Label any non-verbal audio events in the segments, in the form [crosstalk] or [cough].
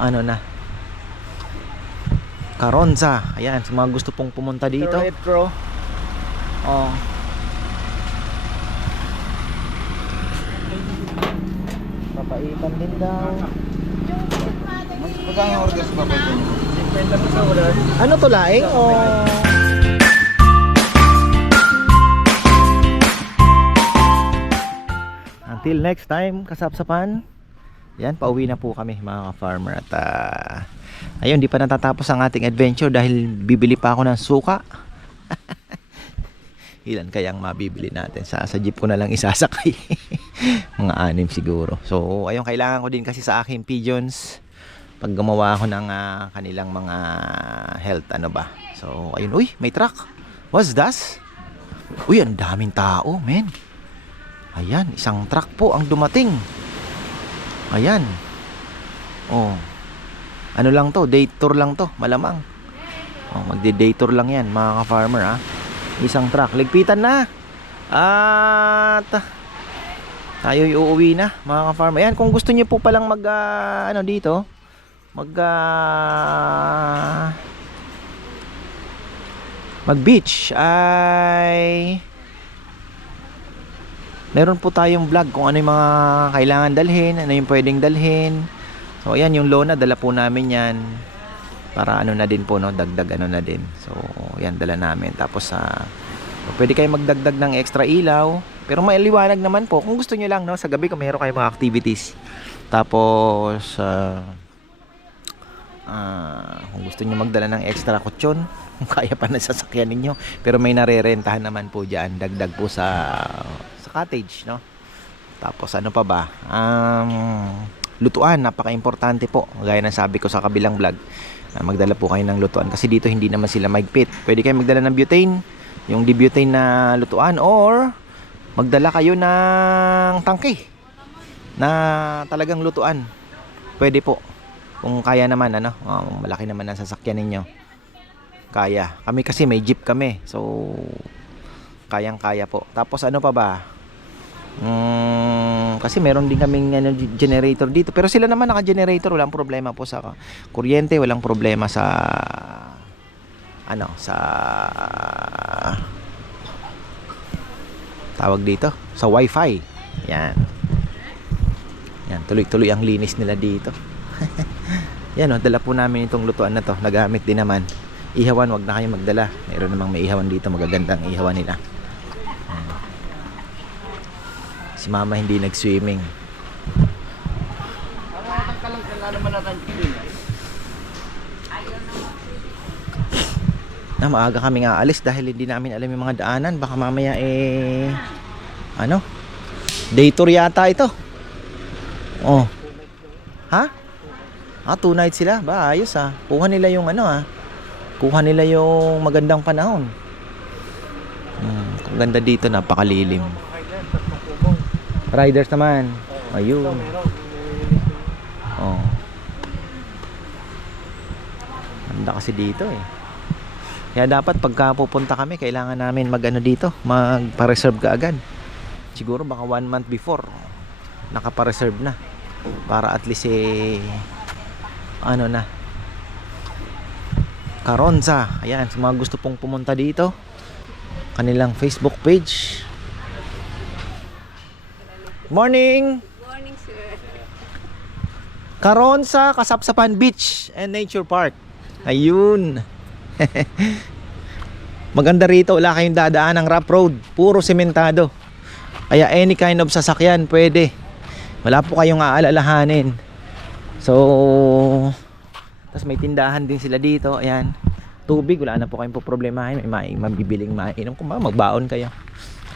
ano na? Caronza ayan sa mga gusto pong pumunta dito. Retro. oh. Papaitan din daw. Magkano order sa papel ko? 50 po sa order. ano to laing o until next time kasapsapan yan pauwi na po kami mga ka-farmer. At ah, ayun di pa natatapos ang ating adventure dahil bibili pa ako ng suka. [laughs] Ilan kayang mabibili natin? Sa, sa jeep ko na lang isasakay. [laughs] Mga anim siguro. So ayun kailangan ko din kasi sa aking pigeons pag gumawa ako ng ah, kanilang mga health ano ba? So ayun uy may truck. What's that? Uy ang daming tao men. Ayan isang truck po ang dumating ayan. Oh. Ano lang to? Day tour lang to. Malamang. Oh, magde day tour lang yan mga ka-farmer ah. Isang truck. Ligpitan na! At tayo uuwi na mga ka-farmer. Ayan kung gusto niyo po palang mag ah, ano dito mag ah, mag beach ay meron po tayong vlog kung ano yung mga kailangan dalhin ano yung pwedeng dalhin. So ayan yung lona dala po namin yan para ano na din po no? Dagdag ano na din. So yan dala namin. Tapos sa pwede kayo magdagdag ng extra ilaw. Pero may liwanag naman po kung gusto niyo lang no? Sa gabi kung meron kayong mga activities. Tapos ah, Ah, kung gusto niyo magdala ng extra kutsyon, [laughs] kung kaya pa na sasakyan ninyo. Pero may narerentahan naman po diyan, dagdag po sa sa cottage, no? Tapos ano pa ba? Um, lutuan, napaka-importante po. Gaya ng sabi ko sa kabilang vlog. na magdala po kayo ng lutuan kasi dito hindi naman sila magpit. Pwede kayo magdala ng butane, yung di-butane na lutuan or magdala kayo ng tangke na talagang lutuan. Pwede po kung kaya naman ano oh, malaki naman ang sasakyan ninyo kaya kami kasi may jeep kami so kayang kaya po tapos ano pa ba mm, kasi meron din kaming ano, generator dito pero sila naman naka generator walang problema po sa kuryente walang problema sa ano sa tawag dito sa wifi yan yan tuloy-tuloy ang linis nila dito [laughs] yan o, dala po namin itong lutuan na to. Nagamit din naman. Ihawan, wag na kayo magdala. Mayroon namang may ihawan dito. Magagandang ihawan nila. Ayan. Si mama hindi nag-swimming. Na maaga kami nga alis dahil hindi namin alam yung mga daanan. Baka mamaya eh... Ano? Day tour yata ito. Oh. Ha? Ah, two nights sila. Ba, ayos ah. Kuha nila yung ano ah. Kuha nila yung magandang panahon. Hmm, ganda dito, napakalilim. Riders naman. Ayun. Oh. Ganda kasi dito eh. Kaya dapat pagka pupunta kami, kailangan namin mag-ano dito, magpa-reserve ka agad. Siguro baka one month before, nakapa-reserve na. Para at least eh, ano na Caronza ayan sa mga gusto pong pumunta dito kanilang Facebook page morning Morning, sir. Caronza Kasapsapan Beach and Nature Park ayun [laughs] maganda rito wala kayong dadaan ng rough road puro sementado kaya any kind of sasakyan pwede wala po kayong aalalahanin So, tapos may tindahan din sila dito. Ayan. Tubig, wala na po kayong problemahin. May ma- mabibiling mainom. Kung ba, magbaon kayo.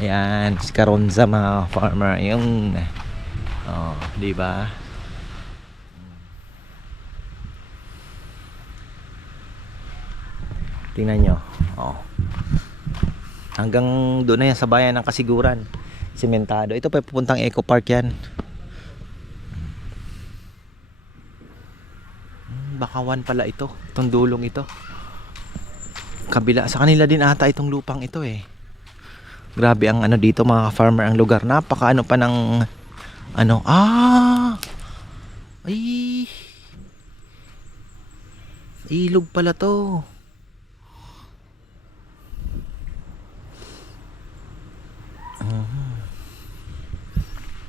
Ayan, si Caronza mga farmer. Yung, oh, di? Tingnan nyo. Oh. Hanggang doon na yan sa bayan ng Kasiguran. Sementado. Ito pa pupuntang Eco Park yan. bakawan pala ito itong dulong ito kabila sa kanila din ata itong lupang ito eh grabe ang ano dito mga farmer ang lugar napaka ano pa ng ano ah ay Ilog pala to. Mhm.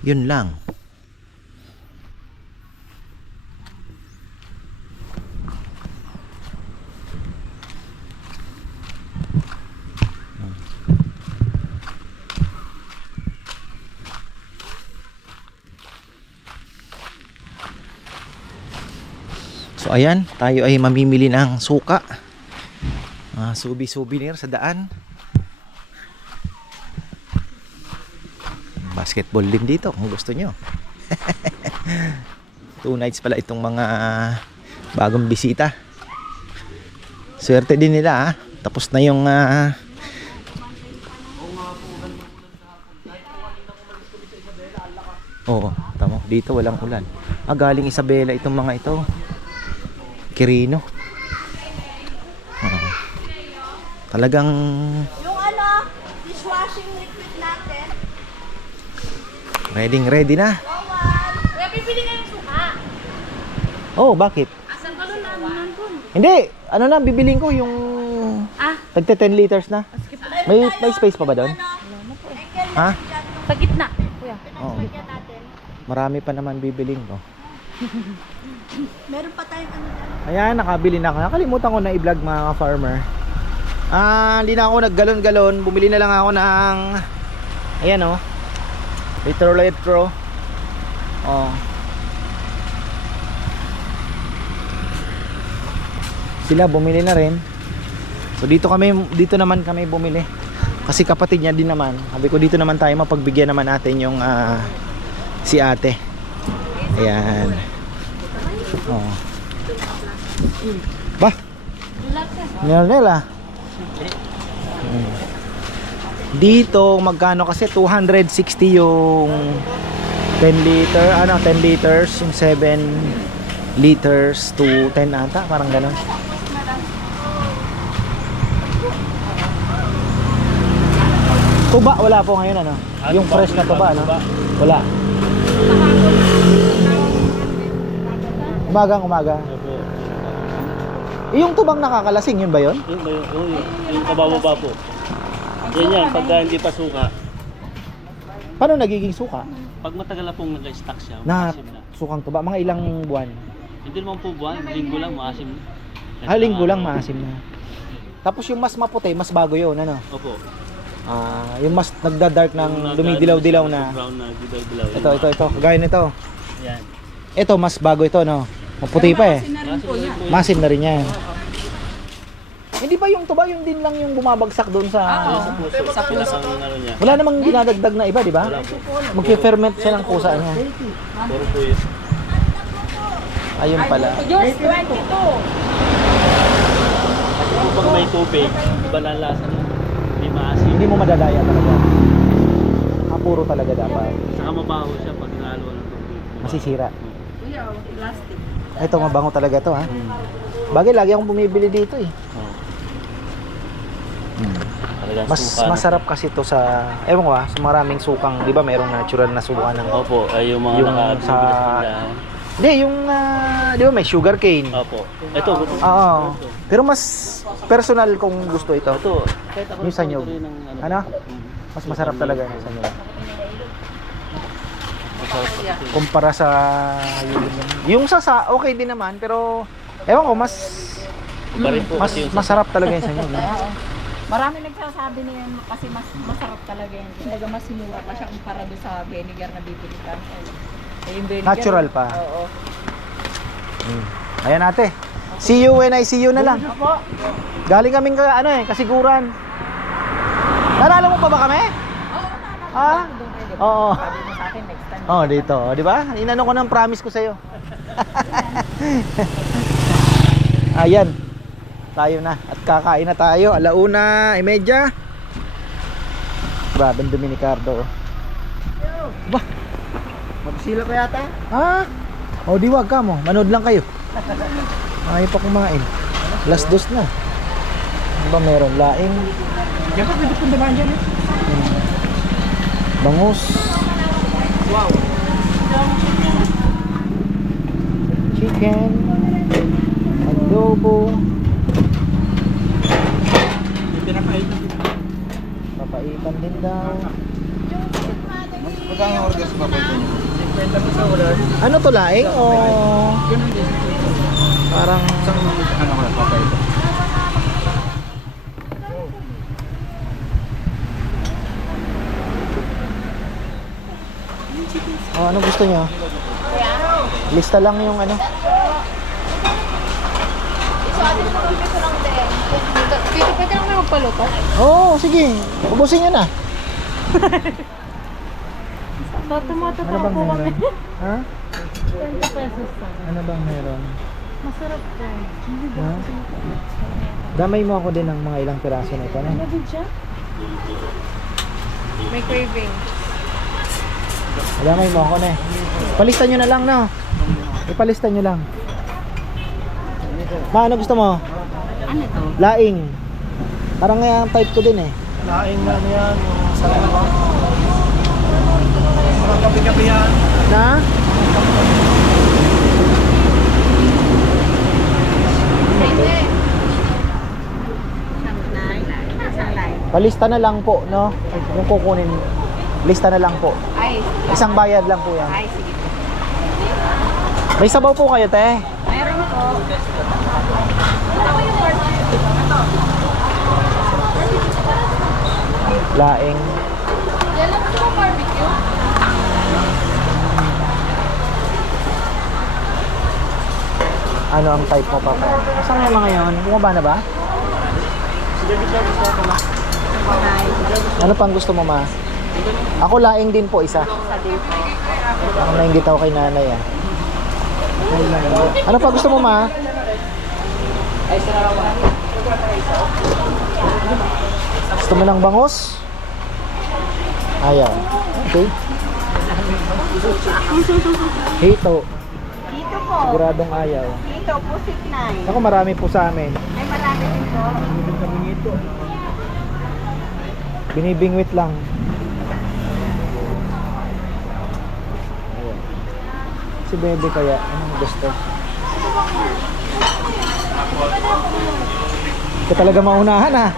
Yun lang. So ayan, tayo ay mamimili ng suka. Mga subi-souvenir sa daan. Basketball din dito kung gusto nyo. [laughs] Two nights pala itong mga bagong bisita. Swerte din nila ah. Tapos na yung ah, Oo, tama. Dito walang ulan. Ah, galing Isabela itong mga ito. Kirino. Talagang Yung ano, dishwashing liquid natin. ready ready na. Kuya, pipili ka yung suka. Oh, bakit? Asan ka nun? Hindi, ano na bibiling ko yung Ah, tagte 10 liters na. May may space pa ba doon? Ha? Sa gitna. Kuya. Oo. Marami pa naman bibiling ko. [laughs] Meron pa tayong ano. Ayan, nakabili na ako. Nakalimutan ko na i-vlog mga farmer. Ah, hindi na ako naggalon-galon. Bumili na lang ako ng ayan oh. Electrolyte Pro. Oh. Sila bumili na rin. So dito kami dito naman kami bumili. Kasi kapatid niya din naman. Sabi ko dito naman tayo mapagbigyan naman natin yung ah, si ate. Ayan. Oh. Ba? Ah. Hmm. Dito magkano kasi 260 yung 10 liter, ano 10 liters, yung 7 liters to 10 ata, parang ganun. Tuba wala po ngayon ano? yung fresh na tuba ano? Wala. Umagang umaga. Eh, yung tubang nakakalasing yun ba yun? Yung, yung, yung, yung kabababa po. Yan yan, pagka hindi pa suka. Paano nagiging suka? Pag matagal na pong nag-stock siya, Na maasim na. sukang tuba, mga ilang buwan. Hindi naman po buwan, linggo lang, maasim na. Ah, linggo lang maasim na. Tapos yung mas maputi, mas bago yun, ano? Opo. Ah, yung mas nagda-dark ng Yung dumidilaw-dilaw na. Brown na dilaw-dilaw. Ito, ito, ito. Gaya nito. Yan. Ito, mas bago ito, no? Maputi pa eh. Maasim na rin po yan. Masim na rin yan. Hindi ba yung tuba, yung din lang yung bumabagsak doon sa... Sa puso, sa puso. Ang ano niya. Wala namang dinadagdag na iba, di ba? Wala po. Magfe-ferment siya ng pusa niya. Puro po yun. Ayun pala. Diyos, 22. Kasi po pag may tubig, iba na ang lasa niya. Hindi maasim. Hindi mo madadaya talaga. Kapuro talaga dapat. Saka mabaho siya pag nalo ng tubig. Masisira. Kuya, plastic. Ito, mabango talaga to ha. Bagay, lagi akong bumibili dito eh. Oh. Talagang Mas suka masarap kasi to sa, ewan ko ha, sa maraming sukang, di ba merong natural na suka ng... Opo, ay yung mga Yung sa- sa. Hindi, yung, ah, di ba may sugar cane. Opo. Ito, ito. Oo. Pero mas personal kung gusto ito. Ito, Yung nagtutuloy ng Ano? Mm. Mas masarap talaga yung sa nila. Kumpara sa yung, yung sasa, okay din naman, pero ewan ko, mas Iba rin po mas kasi yung sa- masarap talaga yung sa inyo. no? [laughs] Marami nagsasabi na yan kasi mas masarap talaga yan. Kumbaga mas mura pa siya kumpara doon sa vinegar na bibili ka. Eh, yung vinegar, Natural pa. Oo. Mm. Ayan ate. See you when I see you na lang. Opo. Galing kaming ka, ano eh, kasiguran. Nalala mo pa ba kami? Ah? Doon kayo, di ba? Oo. Sabi mo sa akin next time. Oh, dito, oh, di ba? Inano ko ng promise ko sa iyo. [laughs] Ayan. Tayo na at kakain na tayo. Alauna, imedya. Grabe ang dumi ni Cardo. oh. Ba? Magsila pa yata? Ah? O di wag ka mo. Manood lang kayo. [laughs] Ayaw pa kumain. Last dos na. Ano ba meron? Laing. Yan pa, pwede pong dumaan dyan eh. Bangus. Wow. Chicken. Adobo. Papaitan din daw. Magkano order sa papel ko? Ano to laing o parang Ano ko lang papel oh, ano gusto niyo? Lista lang yung ano. Dito pwede lang may magpaluto. Oo, oh, sige. Ubusin niyo na. [laughs] So, Ano bang meron? [laughs] Ha? 20 pesos lang. Ano bang meron? Masarap to. Ha? Damay mo ako din ng mga ilang piraso na ito. Ano No? din siya? May craving. Damay mo ako na eh. Palista nyo na lang, no? Ipalista nyo lang. Ma, ano gusto mo? Ano to? Laing. Parang nga ang type ko din eh. Laing na ano yan. Sarap ba? Mga kape-kape yan. Na? Palista na lang po, no? Yung kukunin. Lista na lang po. Ay, Isang bayad lang po yan. ay, sige. May sabaw po kayo, te. Meron po. Laing. Yan lang po barbecue. Ano ang type mo, Papa? Saan nga mga ngayon? Bumaba na ba? Ano pang gusto mo, ma? Ako laing din po, isa. Ako nainggit ako kay nanay, ah. Ano pa gusto mo, ma? Gusto mo ng bangus? Ayaw. Okay. Hito. Dito po. Siguradong ayaw. Dito, pusit na eh. Ako marami po sa amin. Ay, marami din po. Binibingwit lang. Si Bebe kaya, anong gusto? Ito talaga maunahan ah.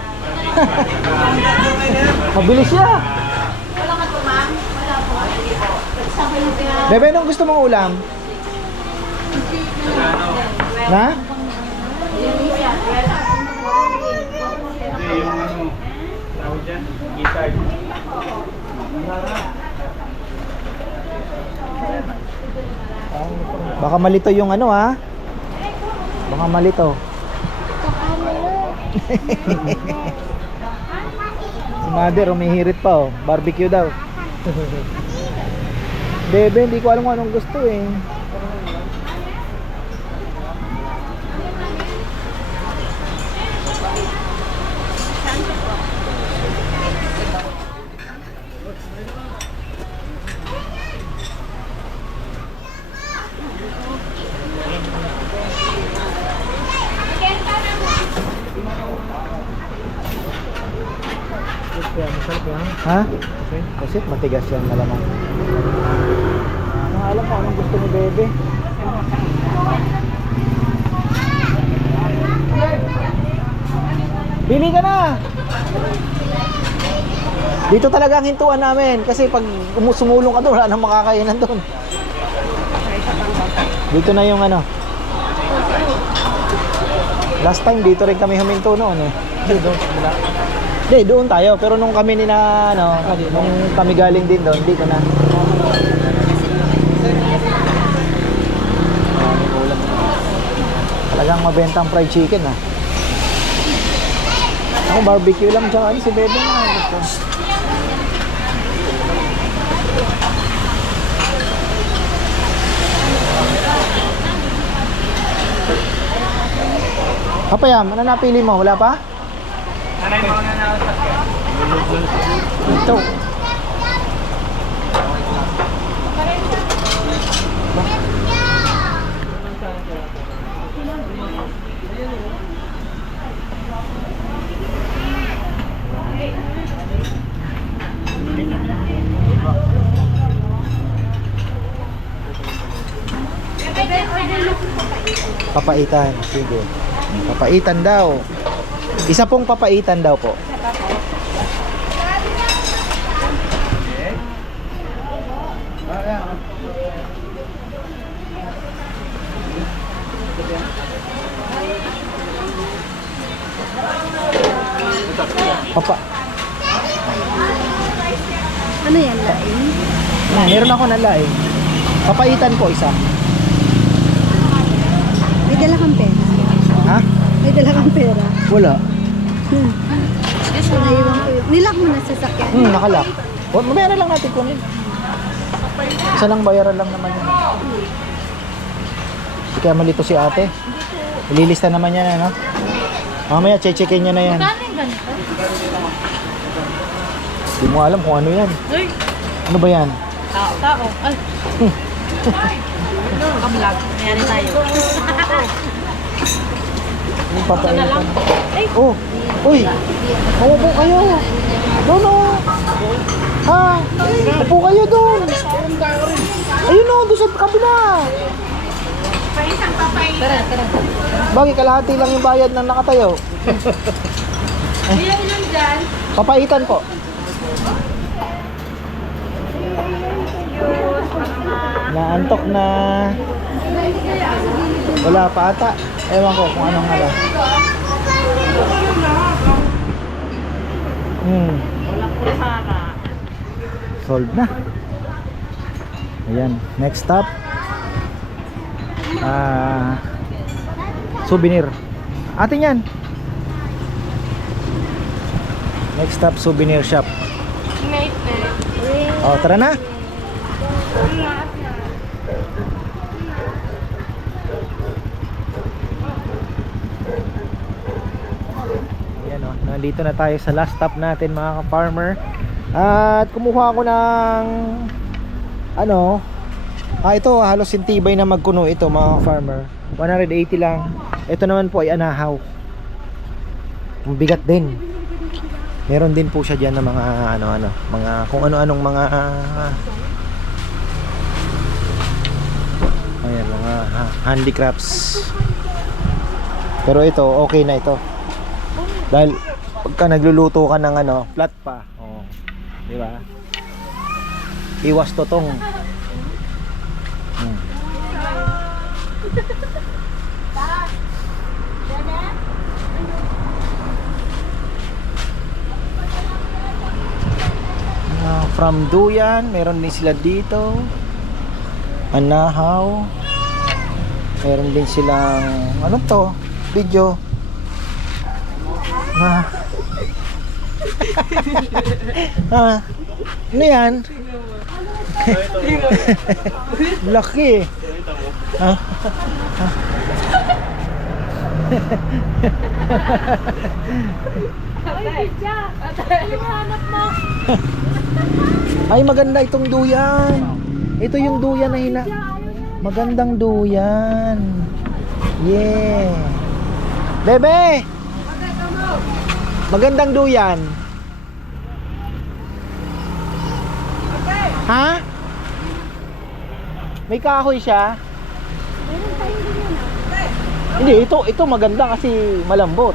[laughs] Mabilis siya. Bebe, anong gusto mong ulam? Na? Yung ano, tawag dyan, gizzard. Baka malito yung ano ha. Baka malito. [laughs] si mother umihirit pa oh. Barbecue daw. [laughs] Bebe, hindi ko alam kung anong gusto eh. Ha? Kasi matigas yan malamang. Ano alam ko anong gusto ni Bebe? Bili ka na! Dito talaga ang hintuan namin kasi pag umu- sumulong ka doon, wala nang makakainan doon. Dito na yung ano. Last time dito rin kami huminto noon eh. Dito, Hindi, doon tayo. Pero nung kami ni na, ano, nung kami galing din doon, dito na. Talagang mabenta ang fried chicken ah. Ako barbecue lang tsaka ano, si Bebe na gusto. Kapayam, ano napili mo? Wala pa? Nanay mo na na Ito. Papaitan, sige. Papaitan daw. Isa pong papaitan daw po. Papa. Ano yan, laing? Ah, meron ako na laing. Papaitan po isa. May dala kang pera. Ha? May dala kang pera. Wala. Hmm. Naiwan ko yun. Nilak mo na sa sakyan. Hmm, nakalak. O, mamaya na lang natin kunin. Isa lang bayaran lang naman yun. Hindi kaya malito si ate. Ililista naman yan, ano? Mamaya, checkin niya na yan. Hindi mo alam kung ano yan. Ano ba yan? Tao, tao. Ay. [laughs] Kablog. Mayari tayo. Yung papaitan. Oh, uy, maupo kayo. No, no. Ha? Upo kayo doon. Ayun no, doon sa kabila. Tara, tara. Bagay, kalahati lang yung bayad ng nakatayo. Ilan yun dyan? Papaitan po. Naantok na. Wala pa ata. Ewan ko kung anong hala. Hmm. Solved na. Ayan. Next stop. Ah, souvenir. Atin yan. Next stop, souvenir shop. Oh, tara na. Ayan oh, nandito na tayo sa last stop natin mga ka-farmer. At kumuha ako ng ano, ah ito halos sintibay na magkuno ito mga ka-farmer. 180 lang. Ito naman po ay anahaw. Ang bigat din. Meron din po siya diyan ng mga ano-ano, mga kung ano-anong mga Ayan, mga ha- handicrafts. Pero ito, okay na ito. Dahil pagka nagluluto ka ng ano, flat pa. Oh. Di ba? Iwas totong. Hmm. From Duyan, meron din sila dito. Anahaw. Meron din silang ano to? Video. Ah. [laughs] ah. Ano yan? [laughs] Laki. Ah. [laughs] Ay maganda itong duyan. Ito yung duyan na hina. Magandang duyan. Yeah. Bebe! Magandang duyan. Ha? May kahoy siya? Hindi, ito ito maganda kasi malambot.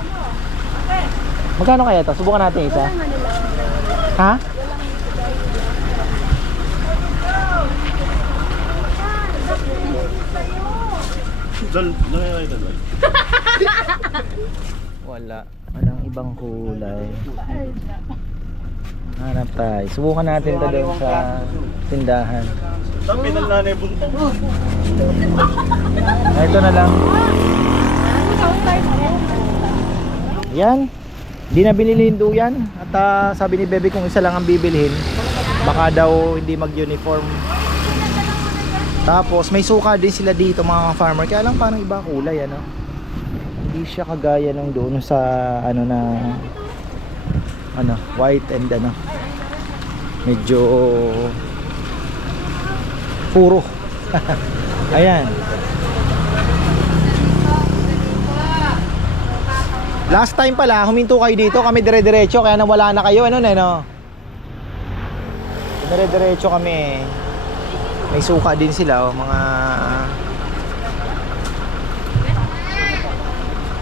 Magkano kaya ito? Subukan natin isa. Ha? Dol, nangyayari ito, Dol. Wala. Walang ibang kulay. Hanap tayo. Subukan natin to doon sa tindahan. Saan pinalnanay bunto? Ah, Ito na lang. Yan. Hindi na binili yung duyan. At ah, sabi ni Bebe kung isa lang ang bibilhin. Baka daw hindi mag-uniform. Tapos may suka din sila dito mga farmer. Kaya lang parang iba kulay ano. Hindi siya kagaya nung doon sa ano na ano white and ano medyo puro. [laughs] Ayan. Last time pala, huminto kayo dito, kami dire-diretso, kaya nawala na kayo, ano na, no? Dire-diretso kami. May suka din sila, oh, mga...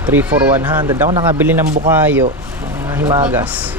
3 for 100. Ako nakabili ng bukayo. Mga himagas.